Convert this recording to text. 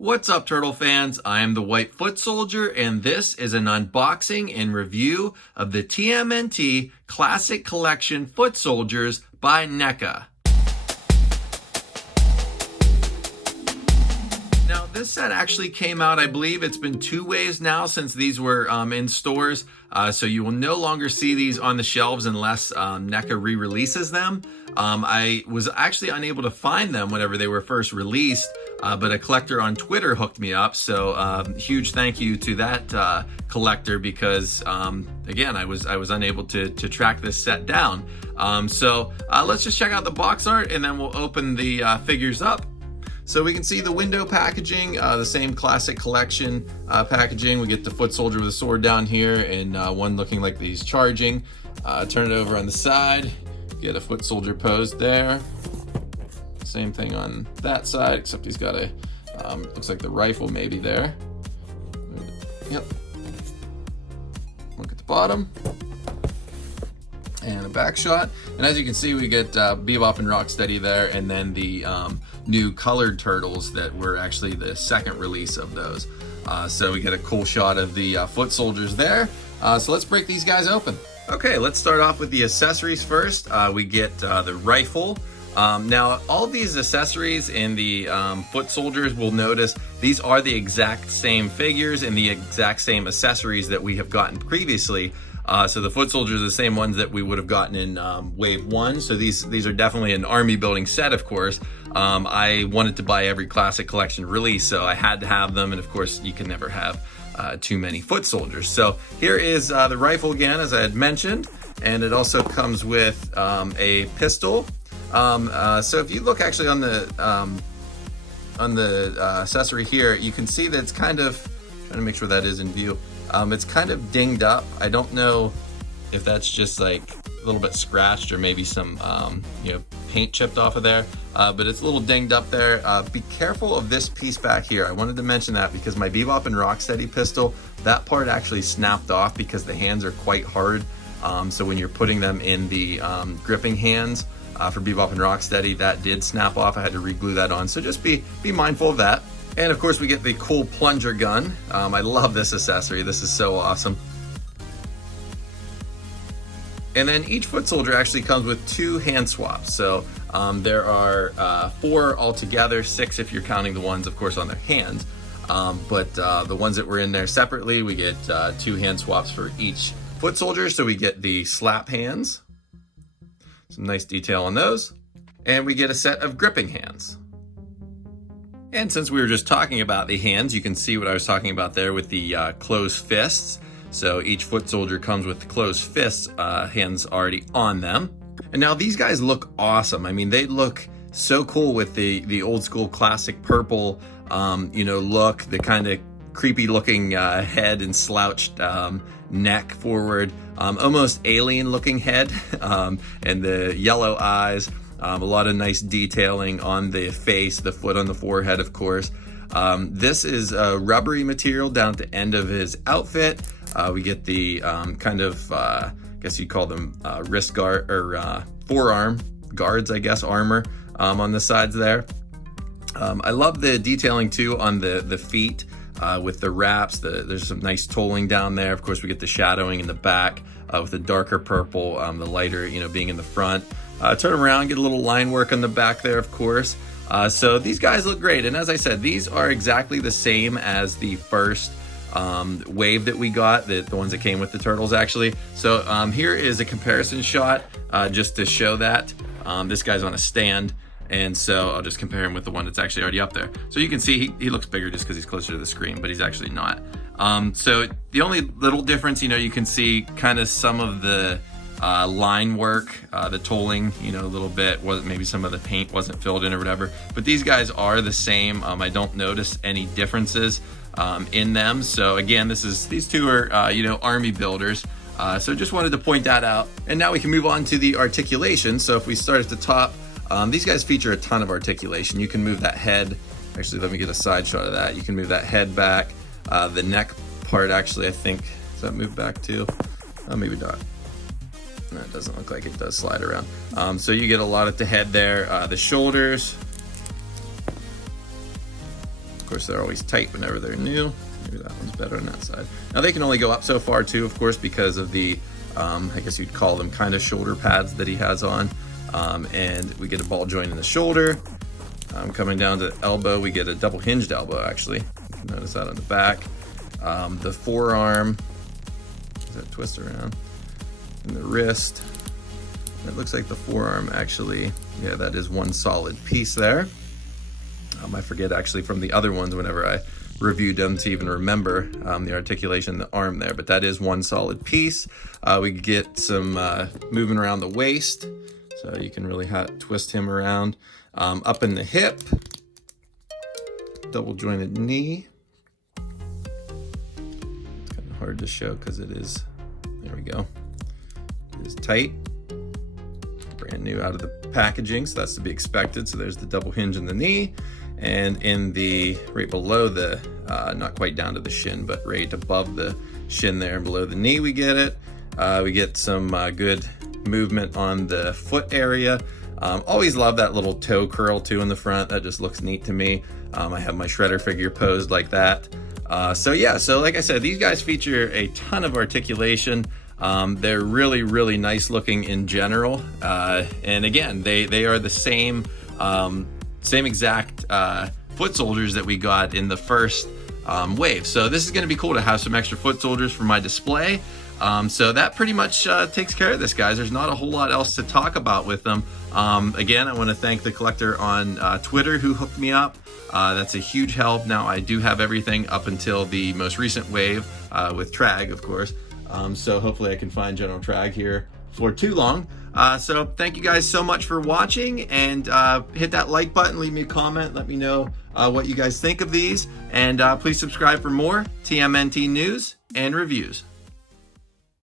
What's up, Turtle fans? I am the White Foot Soldier, and this is an unboxing and review of the TMNT Classic Collection Foot Soldiers by NECA. Now, this set actually came out, I believe it's been 2 waves now since these were in stores, so you will no longer see these on the shelves unless NECA re-releases them. I was actually unable to find them whenever they were first released, but a collector on Twitter hooked me up, so huge thank you to that collector because, again, I was unable to track this set down. So let's just check out the box art and then we'll open the figures up. So we can see the window packaging, the same classic collection packaging. We get the foot soldier with a sword down here and one looking like he's charging. Turn it over on the side, get a foot soldier posed there. Same thing on that side, except he's got a, looks like the rifle maybe there. Yep. Look at the bottom. And a back shot. And as you can see, we get Bebop and Rocksteady there, and then the new colored turtles that were actually the second release of those. So we get a cool shot of the foot soldiers there. So let's break these guys open. Okay, let's start off with the accessories first. We get the rifle. Now, all of these accessories in the foot soldiers, will notice these are the exact same figures and the exact same accessories that we have gotten previously. So the foot soldiers are the same ones that we would have gotten in wave 1. So these are definitely an army building set, of course. I wanted to buy every classic collection release, so I had to have them. And of course, you can never have too many foot soldiers. So here is the rifle again, as I had mentioned, and it also comes with a pistol. So if you look actually on the accessory here, you can see that it's kind of, trying to make sure that is in view. It's kind of dinged up. I don't know if that's just like a little bit scratched or maybe some paint chipped off of there, but it's a little dinged up there. Be careful of this piece back here. I wanted to mention that because my Bebop and Rocksteady pistol, that part actually snapped off because the hands are quite hard. So when you're putting them in the gripping hands for Bebop and Rocksteady, that did snap off. I had to re-glue that on. So just be mindful of that. And of course we get the cool plunger gun. I love this accessory. This is so awesome. And then each foot soldier actually comes with 2 hand swaps. So there are 4 altogether, 6 if you're counting the ones, of course, on their hands. But the ones that were in there separately, we get 2 hand swaps for each foot soldier. So we get the slap hands. Some nice detail on those. And we get a set of gripping hands. And since we were just talking about the hands, you can see what I was talking about there with the closed fists. So each foot soldier comes with closed fists, hands already on them. And now these guys look awesome. I mean, they look so cool with the old school classic purple, look, the kind of creepy looking head and slouched neck forward, almost alien looking head, and the yellow eyes. A lot of nice detailing on the face, the foot on the forehead, of course. This is a rubbery material down at the end of his outfit. We get the kind of, I guess you'd call them wrist guard or forearm guards, I guess, armor on the sides there. I love the detailing too on the feet with the wraps. There's some nice tolling down there. Of course, we get the shadowing in the back with the darker purple, the lighter, being in the front. Turn around, get a little line work on the back there, of course. So these guys look great. And as I said, these are exactly the same as the first wave that we got, the ones that came with the turtles, actually. So here is a comparison shot just to show that. This guy's on a stand. And so I'll just compare him with the one that's actually already up there. So you can see he looks bigger just because he's closer to the screen, but he's actually not. So the only little difference, you can see kind of some of the line work, the tolling, a little bit, maybe some of the paint wasn't filled in or whatever, but these guys are the same. I don't notice any differences in them. So again, these two are, army builders. So just wanted to point that out. And now we can move on to the articulation. So if we start at the top, these guys feature a ton of articulation. You can move that head. Actually, let me get a side shot of that. You can move that head back. The neck part, actually, I think, does that move back too? Oh, maybe not. No, it doesn't look like it does slide around. So you get a lot at the head there. The shoulders. Of course, they're always tight whenever they're new. Maybe that one's better on that side. Now they can only go up so far too, of course, because of the, I guess you'd call them kind of shoulder pads that he has on. And we get a ball joint in the shoulder. Coming down to the elbow, we get a double hinged elbow, actually. You can notice that on the back. The forearm, does that twist around? And the wrist. It looks like the forearm actually, yeah, that is one solid piece there. I forget actually from the other ones whenever I reviewed them to even remember the articulation, the arm there, but that is one solid piece. We get some moving around the waist, so you can really twist him around. Up in the hip, double jointed knee. It's kind of hard to show because it is, there we go. It is tight. Brand new out of the packaging, so that's to be expected. So there's the double hinge in the knee, and in the right below the not quite down to the shin, but right above the shin there and below the knee, we get it. We get some good movement on the foot area. Always love that little toe curl too in the front. That just looks neat to me. I have my shredder figure posed like that. So yeah, so like I said, these guys feature a ton of articulation. They're really, really nice looking in general. And again, they are the same exact foot soldiers that we got in the first wave. So this is gonna be cool to have some extra foot soldiers for my display. So that pretty much takes care of this, guys. There's not a whole lot else to talk about with them. Again, I wanna thank the collector on Twitter who hooked me up. That's a huge help. Now I do have everything up until the most recent wave with Trag, of course. So hopefully I can find General Trag here for too long. So thank you guys so much for watching, and hit that like button, leave me a comment, let me know what you guys think of these, and please subscribe for more TMNT news and reviews.